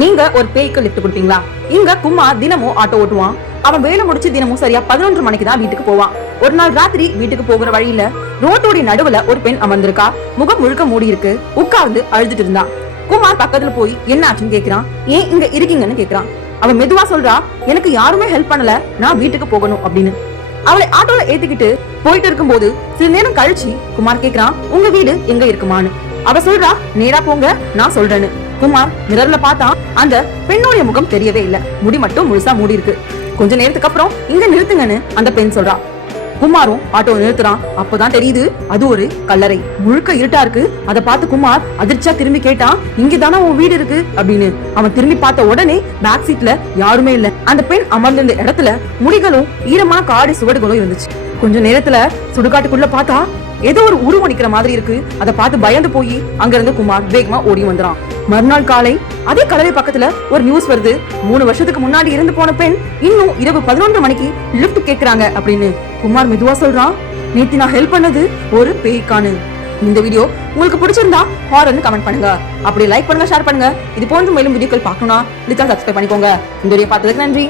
நீங்க ஒரு பேய்க்கு லிஃப்ட் கொடுப்பீங்களா? இங்க குமார் தினமும் ஆட்டோ ஓட்டுவான். அவன் வேலை முடிச்சு தினமும் சரியா 11 மணிக்கு தான் வீட்டுக்கு போவான். ஒரு நாள் ராத்திரி வீட்டுக்கு போகிற வழியில ரோட்டோட நடுவுல ஒரு பெண் அமர்ந்திருக்கா. முகம் முழுக்க மூடி இருக்கு. உட்கார்ந்து அழுதுட்டு இருந்தான். குமார் பக்கத்துல போய் என்ன ஆச்சுன்னு கேக்குறான். ஏன் இங்க இருக்கீங்கன்னு கேக்குறான். அவன் மெதுவா சொல்றா, எனக்கு யாருமே ஹெல்ப் பண்ணல, நான் வீட்டுக்கு போகணும் அப்படின்னு. அவளை ஆட்டோல ஏத்திக்கிட்டு போயிட்டு இருக்கும் போது சில நேரம் கழிச்சு குமார் கேக்குறான், உங்க வீடு எங்க இருக்குமான்னு. அவ சொல்றா, நேரா போங்க, நான் சொல்றேன்னு. குமார் மிரர்ல பார்த்தா அந்த பெண்ணோடைய முகம் தெரியவே இல்ல. முடி மட்டும் முழுசா மூடி இருக்கு. கொஞ்ச நேரத்துக்கு அப்புறம் இங்க நிறுத்துங்கன்னு அந்த பெண் சொல்றா. குமாரும் ஆட்டோ நிறுத்துறான். அப்பதான் தெரியுது அது ஒரு கல்லறை. முழுக்க இருட்டா இருக்கு. அதை பார்த்து குமார் அதிர்ச்சியா திரும்பி கேட்டான், இங்கதானே உன் வீடு இருக்கு அப்படின்னு. அவன் திரும்பி பார்த்த உடனே பேக் சீட்ல யாருமே இல்ல. அந்த பெண் அமர்ந்திருந்த இடத்துல முடிகளும் ஈரமான காடு சுவடுகளும் இருந்துச்சு. கொஞ்ச நேரத்துல சுடுகாட்டுக்குள்ள பார்த்தா ஏதோ ஒரு உருவம் நிக்கிற மாதிரி இருக்கு. அதை பார்த்து பயந்து போய் அங்க இருந்து குமார் வேகமா ஓடி வந்துறான். மறுநாள் காலை அதே கலரை பக்கத்துல ஒரு நியூஸ் வருது. 3 வருஷத்துக்கு முன்னாடி இருந்து போன பெண் இன்னும் இரவு 11 மணிக்கு லிஃப்ட் கேக்குறாங்க அப்படின்னு. குமார் மெதுவா சொல்றான், நேத்து நான் ஹெல்ப் பண்ணது ஒரு பேய்க்கானு. இந்த வீடியோ உங்களுக்கு பிடிச்சிருந்தா ஹாரர்னு கமெண்ட் பண்ணுங்க. அப்படி லைக் பண்ணுங்க, ஷேர் பண்ணுங்க. இது போன்ற மேலும் வீடியோக்கள் பார்க்கணும்னா சப்ஸ்கிரைப் பண்ணிக்கோங்க. இந்த வீடியோ பார்த்ததுக்கு நன்றி.